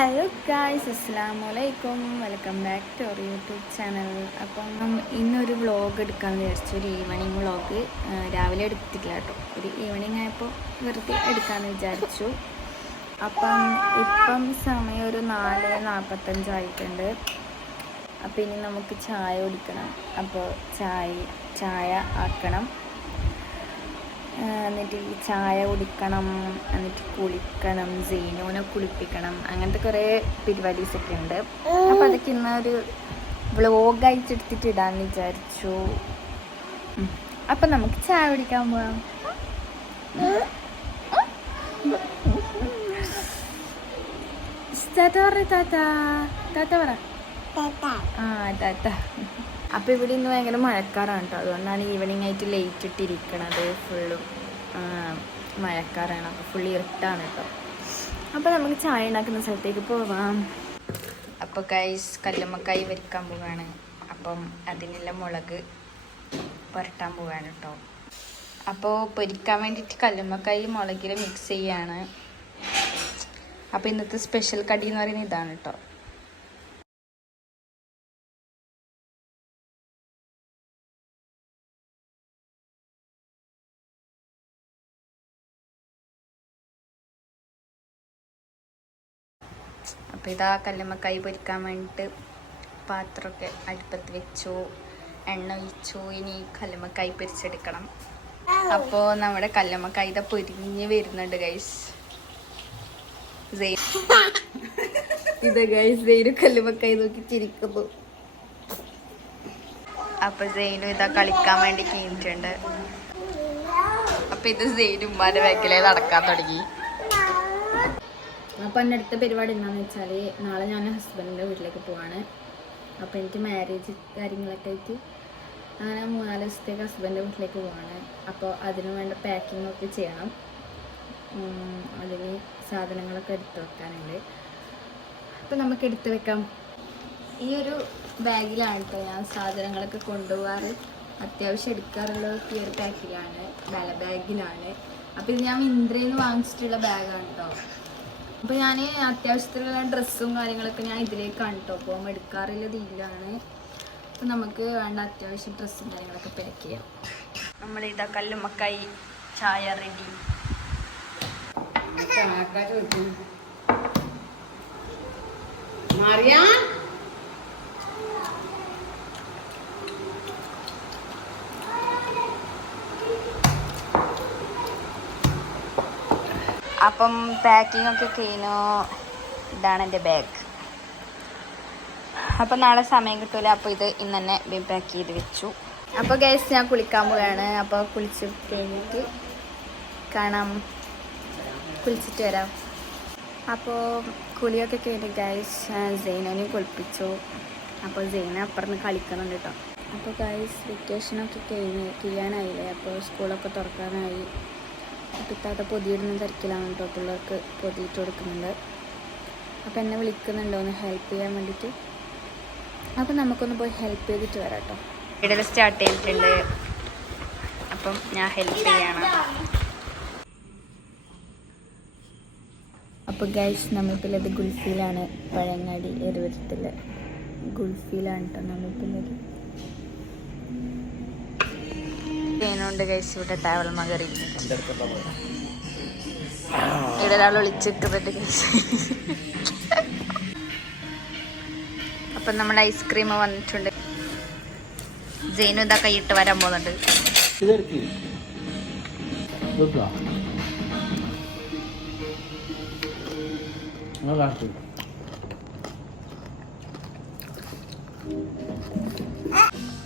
Hello guys അസ്സാം വലൈക്കും welcome back to our YouTube channel. അപ്പം ഇന്നൊരു വ്ളോഗ് എടുക്കാൻ വിചാരിച്ചു. ഒരു ഈവനിങ് വ്ളോഗ് രാവിലെ എടുത്തിട്ടില്ല കേട്ടോ. ഒരു ഈവനിങ് ആയപ്പോൾ വെറുതെ എടുക്കാമെന്ന് വിചാരിച്ചു. അപ്പം ഇപ്പം സമയം ഒരു നാല് നാൽപ്പത്തഞ്ചായിട്ടുണ്ട് അപ്പം ഇനി നമുക്ക് ചായ കുടിക്കണം. അപ്പോൾ ചായ ചായ ആക്കണം. എന്നിട്ട് ഈ ചായ കുടിക്കണം എന്നിട്ട് കുളിക്കണം സീനോനെ കുളിപ്പിക്കണം അങ്ങനത്തെ കുറേ പരിപാടീസ് ഒക്കെ ഉണ്ട്. അപ്പം അതൊക്കെ ഇന്നൊരു വ്ളോഗ് അയച്ചെടുത്തിട്ട് ഇടാന്ന് വിചാരിച്ചു. അപ്പം നമുക്ക് ചായ കുടിക്കാൻ പോവാം. താത്ത പറ താത്ത? താത്ത പറ. ആ താത്ത. അപ്പോൾ ഇവിടെ ഇന്ന് ഭയങ്കര മഴക്കാറാണ് കേട്ടോ അതുകൊണ്ടാണ് ഈവനിങ് ആയിട്ട് ലേറ്റ് ഇട്ടിരിക്കണത് ഫുള്ളും മഴക്കാറാണ്. അപ്പോൾ ഫുൾ ഇരുട്ടാണ് കേട്ടോ അപ്പോൾ നമുക്ക് ചായ ഉണ്ടാക്കുന്ന സ്ഥലത്തേക്ക് പോവാം. അപ്പോൾ കൈസ് കല്ലുമ്മക്കായി വരിക്കാൻ പോവാണ്. അപ്പം അതിനുള്ള മുളക് പുരട്ടാൻ പോവാണ് കേട്ടോ അപ്പോൾ പൊരിക്കാൻ വേണ്ടിയിട്ട് കല്ലുമ്മക്കായി മുളകിൽ മിക്സ് ചെയ്യാണ്. അപ്പോൾ ഇന്നത്തെ സ്പെഷ്യൽ കടി എന്ന് പറയുന്നത് ഇതാണ് കേട്ടോ അപ്പോൾ ഇതാ കല്ലുമ്മക്കായി പൊരിക്കാൻ വേണ്ടിയിട്ട് പാത്രമൊക്കെ അടുപ്പത്ത് വെച്ചു. എണ്ണ ഒഴിച്ചു. ഇനി കല്ലുമ്മക്കായി പൊരിച്ചെടുക്കണം. അപ്പോൾ നമ്മുടെ കല്ലുമ്മക്കായി ഇതാ പൊരിഞ്ഞ് വരുന്നുണ്ട് ഗൈസ് ഇത് ഗൈസ് സെയിന് കല്ലുമ്മക്കായി നോക്കി ചിരിക്കുന്നു അപ്പൊ സെയിനും ഇതാ കളിക്കാൻ വേണ്ടി കഴിഞ്ഞിട്ടുണ്ട് അപ്പൊ ഇത് സെയിനും ഉമ്മാന്റെ ബാക്കിലേ നടക്കാൻ തുടങ്ങി. അപ്പം എന്റെ അടുത്ത പരിപാടി എന്താണെന്ന് വെച്ചാൽ നാളെ ഞാൻ ഹസ്ബൻഡിന്റെ വീട്ടിലേക്ക് പോവാണ്. അപ്പോൾ എനിക്ക് മാരേജ് കാര്യങ്ങളൊക്കെ ആയിട്ട് അങ്ങനെ മൂന്നാൽ ദിവസത്തേക്ക് ഹസ്ബൻഡിന്റെ വീട്ടിലേക്ക് പോവാണ്. അപ്പോൾ അതിന് വേണ്ട പാക്കിംഗ് ഒക്കെ ചെയ്യണം. അതിന് സാധനങ്ങളൊക്കെ എടുത്ത് വെക്കാനുണ്ട്. അപ്പോൾ നമുക്ക് എടുത്ത് വെക്കാം. ഈ ഒരു ബാഗിലാണ് കേട്ടോ ഞാൻ സാധനങ്ങളൊക്കെ കൊണ്ടുപോകാറ് അത്യാവശ്യം എടുക്കാറുള്ള ഈ ഒരു പാക്കിലാണ് ബല ബാഗിലാണ്. അപ്പോൾ ഇത് ഞാൻ മിന്ത്രയിൽ നിന്ന് വാങ്ങിച്ചിട്ടുള്ള ബാഗാണ് കേട്ടോ അപ്പോൾ ഞാൻ അത്യാവശ്യത്തിലുള്ള ഡ്രസ്സും കാര്യങ്ങളൊക്കെ ഞാൻ ഇതിലേക്കാണ് കേട്ടോ പോകുമ്പോൾ എടുക്കാറുള്ളത് ഇതിലാണ്. അപ്പോൾ നമുക്ക് വേണ്ട അത്യാവശ്യം ഡ്രസ്സും കാര്യങ്ങളൊക്കെ പാക്ക് ചെയ്യാം. നമ്മൾ ഇതാ കല്ലുമ്മക്കായി ചായ റെഡി Maria? അപ്പം പാക്കിംഗ് ഒക്കെ കഴിഞ്ഞു. ഇതാണ് എന്റെ ബാഗ് അപ്പം നാളെ സമയം കിട്ടൂല അപ്പോൾ ഇത് ഇന്ന് തന്നെ പാക്ക് ചെയ്ത് വെച്ചു. അപ്പോൾ ഗൈസ് ഞാൻ കുളിക്കാൻ പോവുകയാണ് അപ്പോൾ കുളിച്ച് കഴിഞ്ഞിട്ട് കാണാം. കുളിച്ചിട്ട് വരാം. അപ്പോൾ കുളിയൊക്കെ കഴിഞ്ഞ് ഗൈസ് സെയിനോനെ കുളിപ്പിച്ചു. അപ്പോൾ സെയിന അപ്പുറത്ത് കളിക്കുന്നുണ്ട് കേട്ടോ. അപ്പോൾ ഗൈസ് വെക്കേഷനൊക്കെ കഴിഞ്ഞ് ചെയ്യാനായില്ലേ അപ്പോൾ സ്കൂളൊക്കെ തുറക്കാനായി. കിട്ടാത്ത പൊതിയിടുന്ന തിരക്കിലാണ് കേട്ടോ പിള്ളേർക്ക് പൊതിയിട്ട് കൊടുക്കുന്നുണ്ട് അപ്പോൾ എന്നെ വിളിക്കുന്നുണ്ടോ? ഒന്ന് ഹെൽപ്പ് ചെയ്യാൻ വേണ്ടിയിട്ട് അപ്പോൾ നമുക്കൊന്ന് പോയി ഹെൽപ്പ് ചെയ്തിട്ട് വരാം കേട്ടോ. ഇടയിൽ സ്റ്റാർട്ട് ചെയ്തിട്ടുണ്ട്. അപ്പം ഞാൻ ഹെൽപ്പ് ചെയ്യണം അപ്പോൾ ഗൈസ് നമ്മൾക്കുള്ളത് ഗുൽഫിയിലാണ്. പഴങ്ങാടി എരുവരത്തിൽ ഗുൽഫിയിലാണ് കേട്ടോ നമ്മൾക്കുള്ളത് ചെയ്യുന്നുണ്ട് കഴിച്ചു ഇവിടെ ടവൽ മകറി ഇവിടെ ഒരാൾ ഒളിച്ചിട്ടുണ്ട് ഗൈസ് അപ്പം നമ്മുടെ ഐസ്ക്രീം വന്നിട്ടുണ്ട്. ജെയിനും ഇതാ കൈയിട്ട് വരാൻ പോകുന്നുണ്ട്. ഇതെടുക്ക്.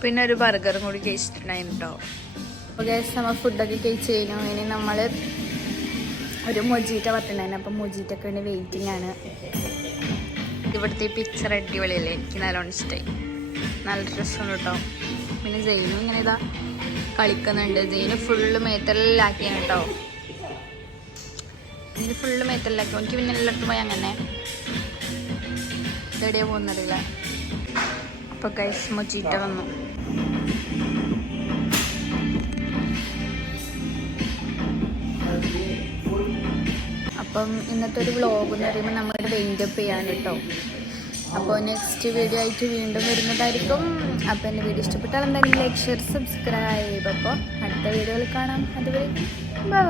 പിന്നെ ഒരു ബർഗറും കൂടി കഴിച്ചിട്ടുണ്ടായിരുന്നു കേട്ടോ അപ്പോൾ ഗൈസ് നമ്മൾ ഫുഡൊക്കെ കഴിച്ച് കഴിഞ്ഞു ഇനി നമ്മൾ ഒരു മൊജീറ്റ പറ്റുണ്ടായിരുന്നു അപ്പം മൊജീറ്റൊക്കെ വേണ്ടി വെയിറ്റിംഗ് ആണ്. ഇവിടുത്തെ പിക്ചർ അടിപൊളിയല്ലേ? എനിക്ക് നല്ലോണം ഇഷ്ടമായി നല്ല ഡ്രസ്സാണ് കേട്ടോ പിന്നെ ജെയിനും ഇങ്ങനെ ഇതാ കളിക്കുന്നുണ്ട്. ജെയിന് ഫുള്ള് മേത്തലിലാക്കിയാണ് കേട്ടോ ഇതിന് ഫുള്ള് മേത്തലിലാക്കി. എനിക്ക് പിന്നെ എല്ലായിടത്തും പോയി അങ്ങനെ. ഇതെവിടെയാ പോകുന്നറിയില്ല. അപ്പോൾ കൈസ് മൊജീറ്റ വന്നു. അപ്പം ഇന്നത്തെ ഒരു വ്ളോഗ് എന്ന് പറയുമ്പോൾ നമ്മൾ വെയിൻഡപ്പ് ചെയ്യാൻ കേട്ടോ അപ്പോൾ നെക്സ്റ്റ് വീഡിയോ ആയിട്ട് വീണ്ടും വരുന്നതായിരിക്കും. അപ്പോൾ എന്റെ വീഡിയോ ഇഷ്ടപ്പെട്ടാൽ എന്തായാലും ലൈക്ക് ഷെയർ സബ്സ്ക്രൈബ് അപ്പോൾ അടുത്ത വീഡിയോയിൽ കാണാം. അതുവരെ ബൈ